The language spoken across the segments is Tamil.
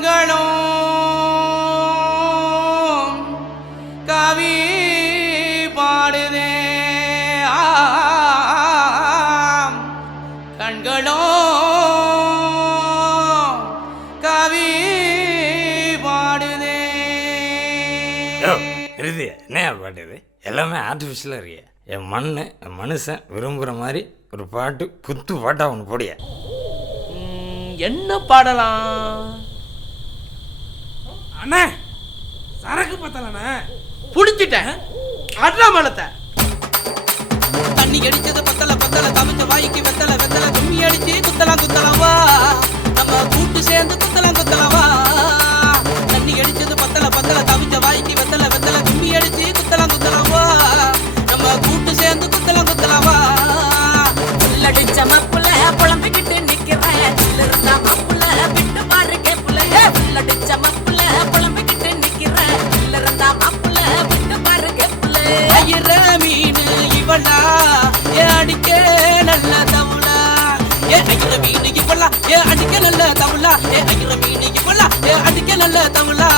கண்களும் கவி பாடுதே கண்களும் கவி பாடுதே. என்ன பாட்டுது? எல்லாமே ஆர்டிஃபிஷியலாக இருக்கு. என் மனுஷன் விரும்புகிற மாதிரி ஒரு பாட்டு குத்து பாட்டாக ஒன்று போடிய. என்ன பாடலாம் அண்ணே? சரக்கு பத்தலண்ணே. புடிச்சிட்டேன் அட்ராமலத்தை. தண்ணி அடிச்சது பத்தல பத்தல தவிச்ச வாய்க்கு வெத்தல வெத்தல கும்மி அடிச்சு குத்தலாம் வா நம்ம கூட்டு சேர்ந்து குத்தலாம் வா. தண்ணி அடிச்சது பத்தல பத்தல தவிச்ச வாய்க்கு வெத்தல வெத்தல கும்மி அடிச்சு குத்தலாம் வா நம்ம கூட்டு சேர்ந்து குத்தலாம் வா. உள்ளடிச்ச மப்புல புலம்பிக்கிட்டு நிக்கிறேன் இருந்தா மப்புல விட்டு பாரு கேப்புல. உள்ளடிச்ச மப்புல புலம்பிக்கிட்டு நிக்கிறேன் இருந்தா மப்புல விட்டு பாரு கேப்புல. ஐயர மீன் இவளா ஏ அடிக்க நல்ல தவுளா ஏ ஐயர மீன் இவளா ஏ அடிக்க நல்ல தவுளா ஏ ஐயர மீன் இவளா ஏ அடிக்க நல்ல தவுளா.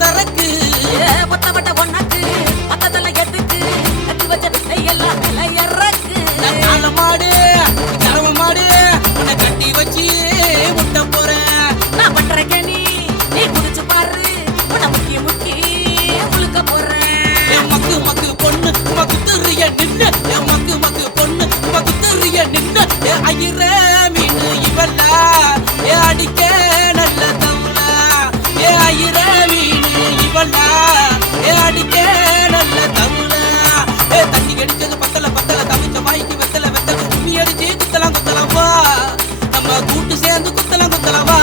சரக்கு பட்ட ஒன்னாக்கு பத்ததல எட்டுக்கு கட்டி வச்ச எல்லாம் மேல இறக்கு. கால மாடு கரவ மாடு உன்னை கட்டி வச்சு முட்ட போறேன். நான் பண்றேன் நீ குடிச்சு பாரு உன்னை முக்கி முழுக்க போறேன். என் மக்கு பொண்ணு மக்குத்தறிய நின்னு என் மக்கு பொண்ணு மக்குத்தறிய நின்னு என் ஐயர மீன் இவளா ஏ அடிக்க நல்ல தவுளா ஏ ஐயர மீன் இவளா ஏ அடிக்க நல்ல தவுளா. ஏ தண்ணி அடிச்சது பத்தல பத்தல தவிச்ச வாய்க்கு வெத்தல வெத்தல கும்மி அடிச்சு குத்தலாம் வா நம்ம கூட்டு சேர்ந்து குத்தலாம் வா.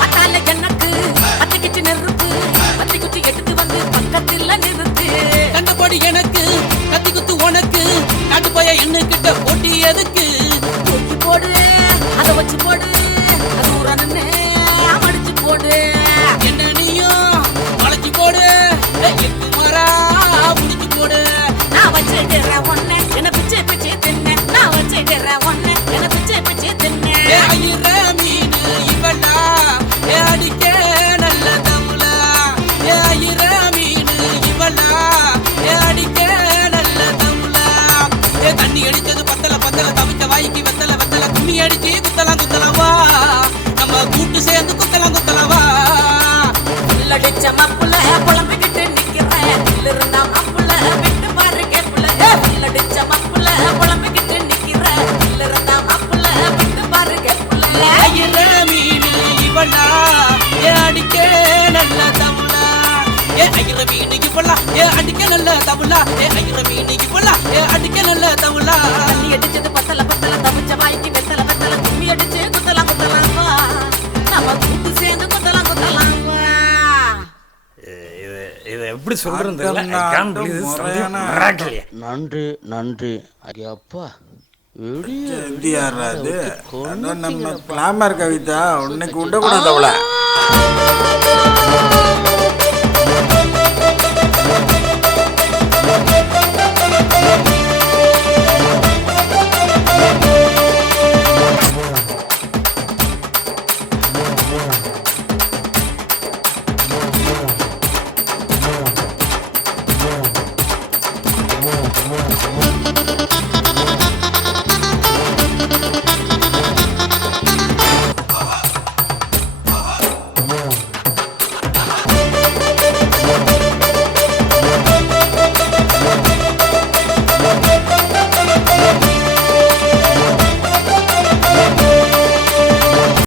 பட்டால எனக்கு பத்திக்கிச்சு நெருப்பு பத்தி குச்சி எடுத்து வந்து பக்கத்துல நிறுத்து. கண்டபடி எனக்கு கத்தி குத்து உனக்கு நாட்டு பைய எண்ணுகிட்ட போட்டி எதுக்கு? தூக்கி போடு அதை வச்சு போடு அது உரன்னு அடிச்சு போடு. என்ன நீயும் வளைச்சு போடு எக்கு மரா முடிச்சு போடு. நான் வச்சுடுறேன் ஒன்ன என்ன பிச்சை தின்ன. நான் வச்சுடுறேன் ஒன்ன என்ன பிச்சை தின்ன. ஏ ஐயர மீன் இவளா ஏ அடிக்க நல்ல தவுளா ஏ ஐயர மீன் இவளா ஏ அடிக்க நல்ல தவுளா. ஏ தண்ணி அடிச்சது பத்தல பத்தல தவிச்ச வாய்க்கு வெத்தல வெத்தல கும்மி அடிச்சு குத்தலாம் வா நம்ம கூட்டு சேர்ந்து குத்தலாம் வா. உள்ளடிச்ச மப்புல புலம்பிக்கிட்டு நிக்கிறேன் இருந்தா மப்புல விட்டு பாரு கேப்புல. உள்ளடிச்ச மப்புல புலம்பிக்கிட்டு நிக்கிறேன் இருந்தா மப்புல விட்டு பாரு கேப்புல. ஐயர மீன் இவளா ஏ அடிக்க நல்ல தவுளா ஏ ஐயர மீன் இவளா ஏ அடிக்க நல்ல தவுளா ஏ ஐயர மீன் இவளா ஏ அடிக்க நல்ல தவுளா. தண்ணி அடிச்சது பத்தல பத்தல தவிச்ச வாய்க்கு வெத்தல வெத்தல கும்மி அடிச்சு குத்தலாம் வா நம்ம கூட்டு சேர்ந்து குத்தலாம் வா. இதை எப்படி சொல்றது? நன்றி ஐயப்பா. நம்ம கிளாமர் கவிதா உன்னைக்கு விடக்கூடாது அவளை.